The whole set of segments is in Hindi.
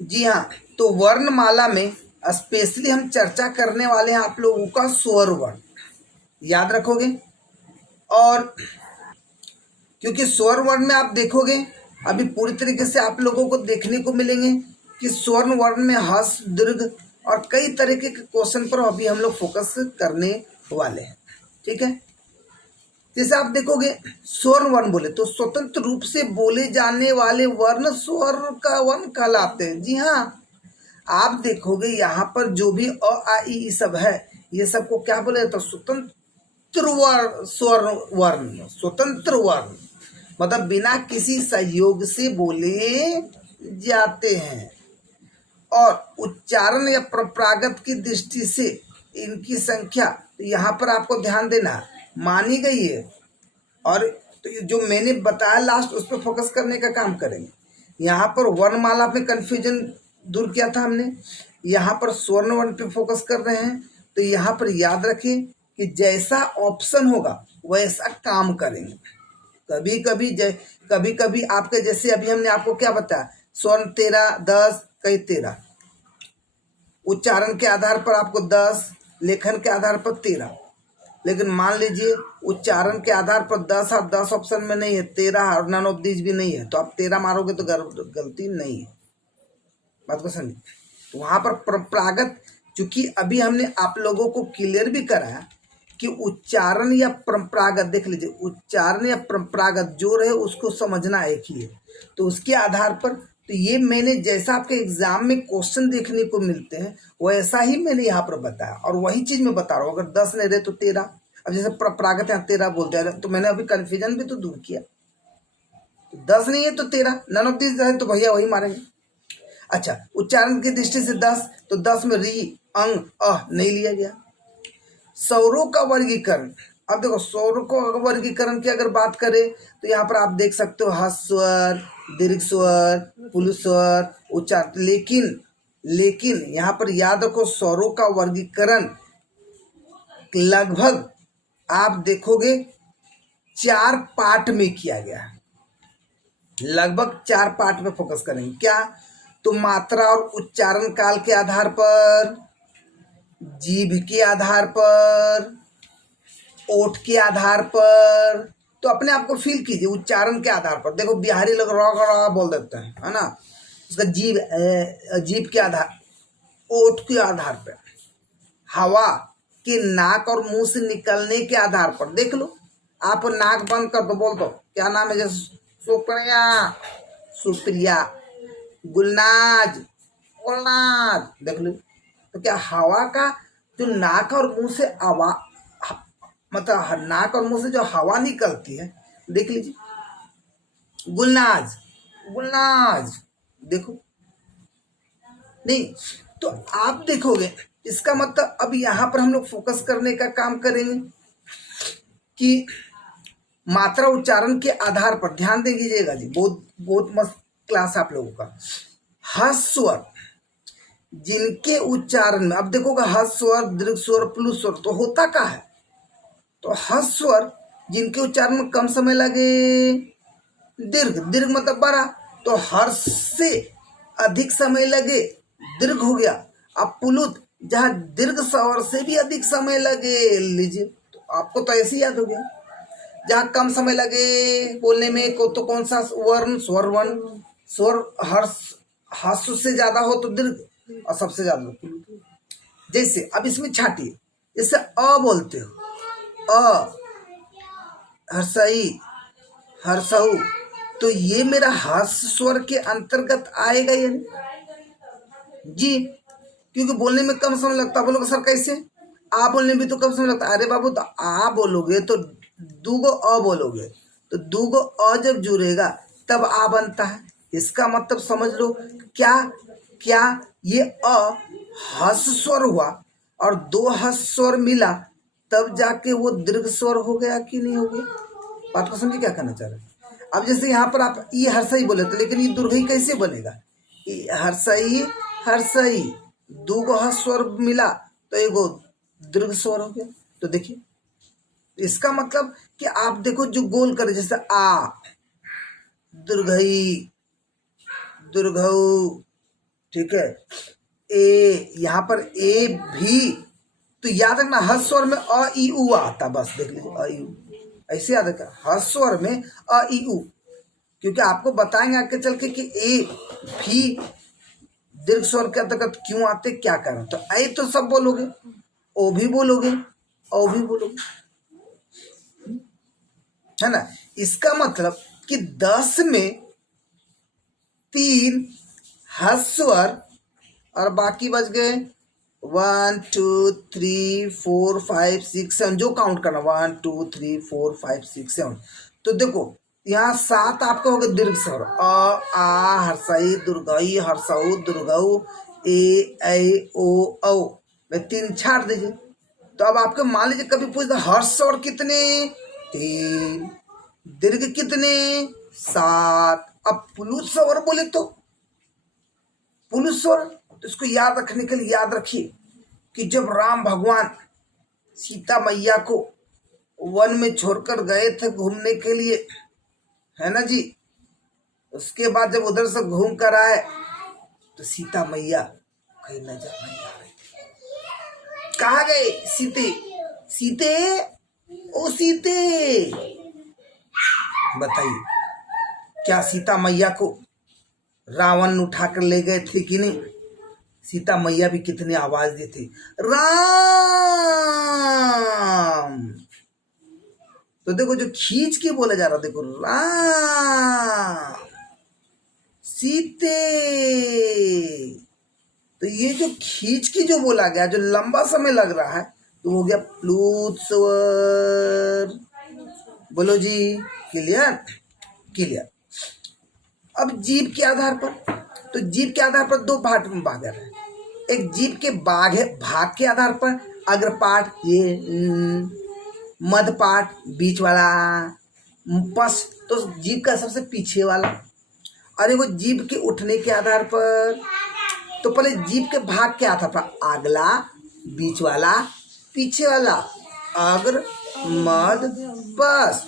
जी हाँ, तो वर्णमाला में स्पेशली हम चर्चा करने वाले हैं आप लोगों का स्वर वर्ण, याद रखोगे। और क्योंकि स्वर वर्ण में आप देखोगे अभी पूरी तरीके से आप लोगों को देखने को मिलेंगे कि स्वर्ण वर्ण में हस दीर्घ और कई तरीके के क्वेश्चन पर अभी हम लोग फोकस करने वाले हैं, ठीक है। जैसे आप देखोगे स्वर्ण वर्ण बोले तो स्वतंत्र रूप से बोले जाने वाले वर्ण स्वर का वर्ण कहलाते हैं। जी हाँ, आप देखोगे यहाँ पर जो भी अ आ ई सब है, ये सबको क्या बोले तो स्वतंत्र वर्ण, स्वर्ण वर्ण, स्वतंत्र वर्ण मतलब बिना किसी सहयोग से बोले जाते हैं। और उच्चारण या परंपरागत की दृष्टि से इनकी संख्या तो यहाँ पर आपको ध्यान देना मानी गई है। और तो ये जो मैंने बताया लास्ट उस पर फोकस करने का काम करेंगे। यहाँ पर वर्णमाला पे कंफ्यूजन दूर किया था हमने, यहाँ पर स्वर्ण वर्ण पे फोकस कर रहे हैं। तो यहाँ पर याद रखिए कि जैसा ऑप्शन होगा वैसा काम करेंगे। कभी कभी आपके जैसे अभी हमने आपको क्या बताया, स्वर्ण 13, 10 कई 13, उच्चारण के आधार पर आपको 10, लेखन के आधार पर 13। लेकिन मान लीजिए उच्चारण के आधार पर 10 और 10 ऑप्शन में नहीं है, 13 और नन ऑफ दीज भी नहीं है, तो आप 13 मारोगे तो गलती नहीं है। बात को समझिए। तो वहां पर परंपरागत, चूंकि अभी हमने आप लोगों को क्लियर भी कराया कि उच्चारण या परंपरागत, देख लीजिए उच्चारण या परंपरागत जो रहे उसको समझना एक ही है। तो उसके आधार पर तो ये मैंने जैसा आपके एग्जाम में क्वेश्चन देखने को मिलते हैं वैसा ही मैंने यहाँ पर बताया, और वही चीज मैं बता रहा हूँ। अगर 10 नहीं रहे तो 13। अब जैसे परंपरागत यहाँ 13 बोलते हैं तो मैंने अभी कन्फ्यूजन भी तो दूर किया। तो 10 नहीं है तो 13, नन ऑफ दिस है तो भैया वही मारेंगे। अच्छा, उच्चारण की दृष्टि से 10, तो 10 में री, अंग, अह नहीं लिया गया। स्वरों का वर्गीकरण, अब देखो स्वरों का वर्गीकरण की अगर बात करें तो यहाँ पर आप देख सकते हो ह्रस्व, दीर्घ स्वर, पुल्ल स्वर, उच्चार। लेकिन यहाँ पर याद रखो स्वरों का वर्गीकरण लगभग आप देखोगे 4 पार्ट में किया गया है। लगभग 4 पार्ट में फोकस करेंगे। क्या? तो मात्रा और उच्चारण काल के आधार पर, जीभ के आधार पर, ओठ के आधार पर, तो अपने आप को फील कीजिए उच्चारण के आधार पर। देखो बिहारी लोग रा बोल देते हैं, है ना, उसका जीभ के आधार, ओठ के आधार पर, हवा के नाक और मुंह से निकलने के आधार पर। देख लो, आप नाक बंद कर दो, बोल दो क्या नाम है, जैसे सुप्रिया, सुप्रिया, गुलनाज, गुलनाज, देख लो। तो क्या हवा का जो नाक और मुंह से मतलब नाक और मुंह से जो हवा निकलती है, देख लीजिए, गुलनाज, गुलनाज, देखो नहीं। तो आप देखोगे इसका मतलब अब यहाँ पर हम लोग फोकस करने का काम करेंगे कि मात्रा उच्चारण के आधार पर ध्यान दे दीजिएगा जी, बहुत बहुत मस्त क्लास आप लोगों का। ह्रस्व जिनके उच्चारण में, अब देखोगा ह्रस्व, दीर्घ स्वर, पुल्ल स्वर, तो होता क्या है, तो ह्रस्व जिनके उच्चारण में कम समय लगे, दीर्घ, दीर्घ मतलब बड़ा, तो हर्ष से अधिक समय लगे, दीर्घ हो गया। अब पुलुत जहां दीर्घ स्वर से भी अधिक समय लगे, लीजिए तो आपको तो ऐसे याद हो गया। जहां कम समय लगे बोलने में को, तो कौन सा वर्ण, स्वर वर्ण, स्वर हर्ष, हर्ष से ज्यादा हो तो दीर्घ, और सबसे ज्यादा पुलुत। जैसे अब इसमें छाटिए, जैसे अ बोलते हो, अ, हर्षई, हर्षऊ, तो ये मेरा हर्ष स्वर के अंतर्गत आएगा या नहीं जी, क्योंकि बोलने में कम समय लगता है। बोलोगे सर कैसे, आ बोलने में भी तो कम समय लगता है। अरे बाबू, तो आ बोलोगे तो दूगो अ बोलोगे, तो दूगो अ जब जुड़ेगा तब आ बनता है। इसका मतलब समझ लो, क्या क्या ये अ हर्ष स्वर हुआ और 2 हर्ष स्वर मिला, तब जाके वो दीर्घ स्वर हो गया कि नहीं हो गया। बात को समझिए क्या कहना चाह रहे हैं। अब जैसे यहाँ पर आप ये हर्षई बोले तो, लेकिन ये दुर्घई कैसे बनेगा, हर्षई, हर्षई, 2 हर्ष स्वर मिला तो एगो दीर्घ स्वर हो गया। तो देखिए इसका मतलब कि आप देखो जो गोल करे, जैसे आ, दुर्घई, दुर्घऊ, ठीक है। ए, यहाँ पर ए भी, तो याद रखना हर स्वर में अ ई उ आता, बस देख लीजिए अ ई उ, ऐसे याद रखना हर स्वर में अ ई उ, क्योंकि आपको बताएंगे आगे चल के कि ए भी दीर्घ स्वर के अंतर्गत क्यों आते, क्या कारण। तो ए तो सब बोलोगे, ओ भी बोलोगे, ओ भी बोलोगे, है ना। इसका मतलब कि 10 में 3 हस्वर और बाकी बच गए 1 2 3 4 5 6 7, जो काउंट करना 1 2 3 4 5 6 7। तो देखो यहाँ 7 आपका हो गया दीर्घ स्वर, अ आ हर्षई दुर्गई हर्षऊ दुर्गऊ ए ऐ ओ औ, मैं 3 छाड़ दीजिए। तो अब आपके मान लीजिए कभी पूछता हर्ष स्वर कितने, 3, दीर्घ कितने, 7। अब पुलुत स्वर बोले तो पुलुत स्वर, तो इसको याद रखने के लिए याद रखिए कि जब राम भगवान सीता मैया को वन में छोड़कर गए थे घूमने के लिए, है ना जी, उसके बाद जब उधर से घूम कर आए तो सीता मैया कहीं नजर नहीं आ रही थी। कहाँ गए सीते, सीते ओ सीते, बताइए क्या सीता मैया को रावण उठाकर ले गए थे कि नहीं। सीता मैया भी कितनी आवाज देती राम, तो देखो जो खींच के बोला जा रहा, देखो राम सीते, तो ये जो खींच के जो बोला गया, जो लंबा समय लग रहा है, तो हो गया प्लूत स्वर। बोलो जी, क्लियर क्लियर। अब जीभ के आधार पर, तो जीभ के आधार पर 2 भाग में भाग है। एक जीभ के भाग के आधार पर अग्रपाठ ये, मध्य पाठ बीच वाला, पश तो जीभ का सबसे पीछे वाला, और वो जीभ के उठने के आधार पर, तो पहले जीभ के भाग के आधार पर अगला, बीच वाला, पीछे वाला, अग्र मध्य पश।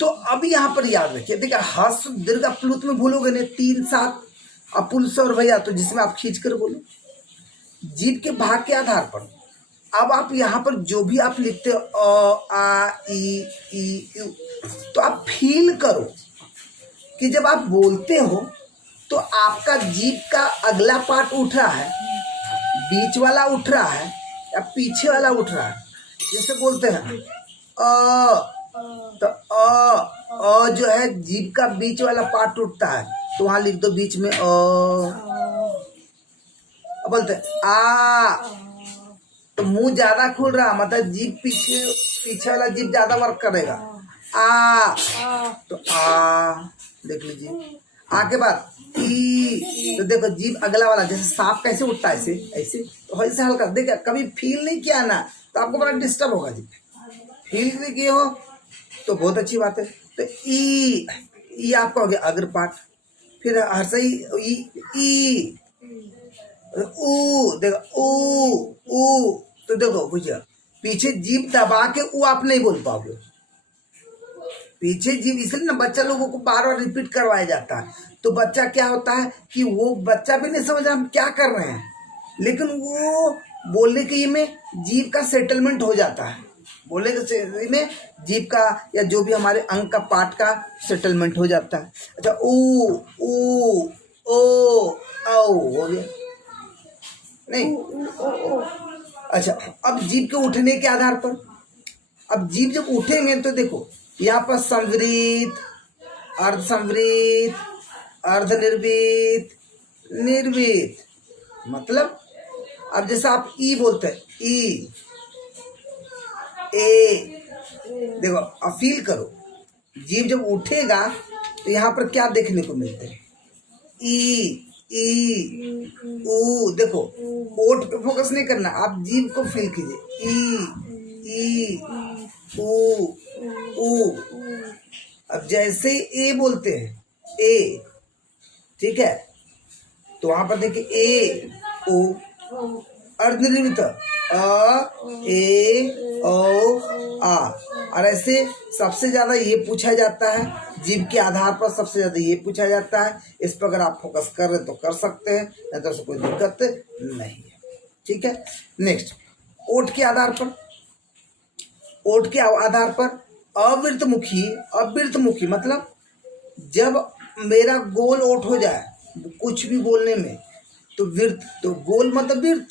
तो अब यहाँ पर याद रखिए, देखिए हर्ष दीर्घ प्लुत में भूलोगे नहीं, 3 7 अपुल स्वर भैया, तो जिसमें आप खींच कर बोलो जीभ के भाग के आधार पर। अब आप यहाँ पर जो भी आप लिखते हो अ आ ई उ, तो आप फील करो कि जब आप बोलते हो तो आपका जीभ का अगला पार्ट उठ रहा है, बीच वाला उठ रहा है या पीछे वाला उठ रहा है। जैसे बोलते हैं अ, तो अ जो है जीभ का बीच वाला पार्ट उठता है, तो वहां लिख दो बीच में अ। अब बोलते हैं आ, तो मुंह ज्यादा खुल रहा, मतलब जीभ पीछे वाला जीभ ज्यादा वर्क करेगा। आ, तो आ देख लीजिए। आ के बाद ई, तो देखो जीभ अगला वाला, जैसे सांप कैसे उठता है ऐसे ऐसे, तो ऐसे हल्का देखिए। कभी फील नहीं किया ना तो आपको बड़ा डिस्टर्ब होगा जी। फील नहीं किए हो तो बहुत अच्छी बात है। तो ई आपका हो गया अग्र पाठ, फिर हर्षई ई, ऊ देखो ऊ, तो देखो बुझिए पीछे जीभ दबा के ऊ आप नहीं बोल पाओगे, पीछे जीभ, इसलिए ना बच्चा लोगों को बार बार रिपीट करवाया जाता है। तो बच्चा क्या होता है कि वो बच्चा भी नहीं समझ रहा हम क्या कर रहे हैं, लेकिन वो बोलने के में जीभ का सेटलमेंट हो जाता है, बोलने के में जीभ का या जो भी हमारे अंग का पार्ट का सेटलमेंट हो जाता है। अच्छा ऊ ओ हो गया नहीं। अच्छा अब जीभ के उठने के आधार पर, अब जीभ जब उठेंगे तो देखो यहाँ पर संवृत, अर्ध संवृत, अर्ध निर्वित, निर्वित, मतलब अब जैसा आप ई बोलते हैं ई ए, देखो अब फील करो जीभ जब उठेगा तो यहाँ पर क्या देखने को मिलते हैं, ई ऊ, देखो ओठ पे फोकस नहीं करना, आप जीभ को फील कीजिए ई ऊ। अब जैसे ए बोलते हैं ए, ठीक है, तो वहां पर देखिए ए ओ, अर्धनिर्मित अ ए ओ आ, और ऐसे सबसे ज्यादा ये पूछा जाता है जीव के आधार पर सबसे ज्यादा ये पूछा जाता है। इस पर अगर आप फोकस कर रहे तो कर सकते हैं, नहीं तो उससे कोई दिक्कत नहीं है। ठीक है, नेक्स्ट, ओठ के आधार पर, ओठ के आधार पर अवृतमुखी, अवृतमुखी मतलब जब मेरा गोल ओठ हो जाए कुछ भी बोलने में तो वृत्त, तो गोल मतलब वृत्त,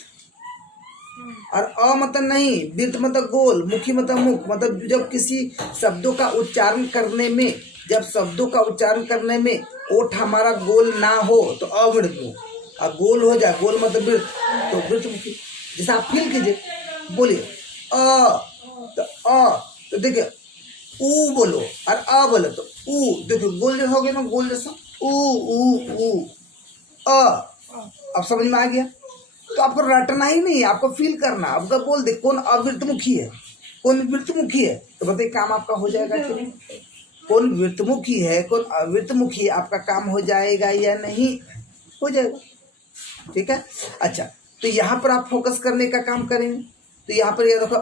और अ मतलब नहीं, वृत्त मतलब गोल, मुखी मतलब मुख, मतलब जब किसी शब्दों का उच्चारण करने में, जब शब्दों का उच्चारण करने में ओठ हमारा गोल ना हो तो अवृत मुख, और गोल हो जाए, गोल मतलब वृत्त, तो वृत्त मुखी। जैसे आप फील कीजिए, बोलिए तो देखिए ऊ बोलो और अ बोलो तो ऊ, देखो गोल जैसा हो गया ना, गोल जैसा, ऊ ऊ ऊ अ, अब समझ में आ गया। तो आपको रटना ही नहीं, आपको फील करना, आपका बोल दे कौन अवृतमुखी है, कौन वृत्तमुखी है, तो बताइए काम आपका हो जाएगा कि नहीं? कौन वृत्तमुखी है, कौन अवृतमुखी है, आपका काम हो जाएगा या नहीं? हो जाएगा। ठीक है, अच्छा, तो यहाँ पर आप फोकस करने का काम करेंगे। तो यहाँ पर ये देखो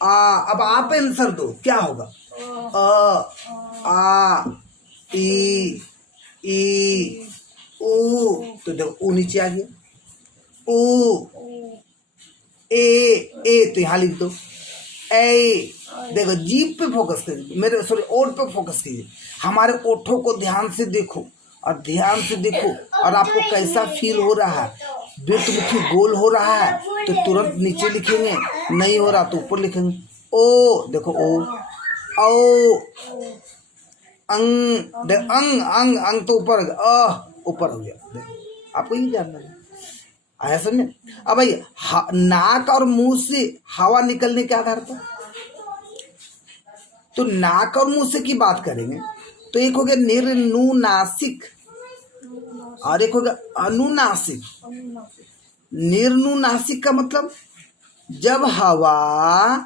अब आप आंसर दो, क्या होगा? आ ई ऊ, तो देखो ऊ नीचे आ गया, ऊ ए तो यहाँ लिख दो, ए, देखो जीभ पे फोकस कीजिए, मेरे सॉरी ओठ पे फोकस कीजिए, हमारे ओठों को ध्यान से देखो और ध्यान से देखो, और आपको कैसा फील हो रहा है। वृत्तमुखी गोल हो रहा है तो तुरंत नीचे लिखेंगे, नहीं हो रहा तो ऊपर लिखेंगे। ओ देखो ओ अंग, अंग अंग अंग तो ऊपर ऊपर हो गया, आपको ये जानना है, आया समझे? अब भाई नाक और मुंह से हवा निकलने के आधार पर, तो नाक और मुंह से की बात करेंगे तो एक हो गया निर्नुनासिक और एक हो गया अनुनासिक। निर्नुनासिक का मतलब जब हवा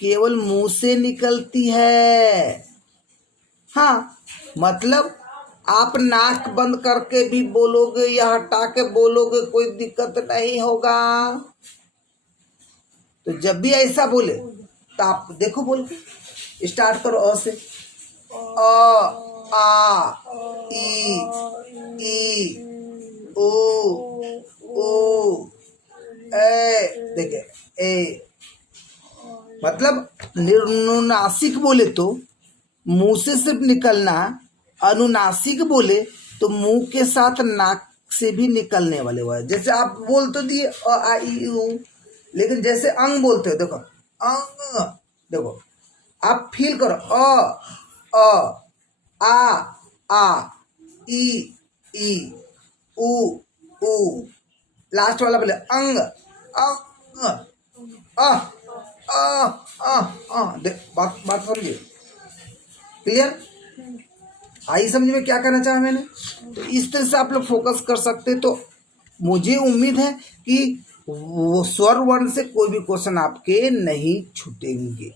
केवल मुंह से निकलती है, हाँ, मतलब आप नाक बंद करके भी बोलोगे या हटा के बोलोगे कोई दिक्कत नहीं होगा। तो जब भी ऐसा बोले तो आप देखो, बोल के स्टार्ट करो अ से, आ ई ओ ए, देखिए ए, मतलब निर्नुनासिक बोले तो मुंह से सिर्फ निकलना, अनुनासिक बोले तो मुंह के साथ नाक से भी निकलने वाले हुआ है। जैसे आप बोल तो दिए अ आ ई ऊ, लेकिन जैसे अंग बोलते हो, देखो अंग, देखो आप फील करो अ आ ई ऊ लास्ट वाला बोले अंग अंग बात समझिए, क्लियर आई समझ में क्या कहना चाहा मैंने? तो इस तरह से आप लोग फोकस कर सकते, तो मुझे उम्मीद है कि वो स्वर वर्ण से कोई भी क्वेश्चन आपके नहीं छूटेंगे।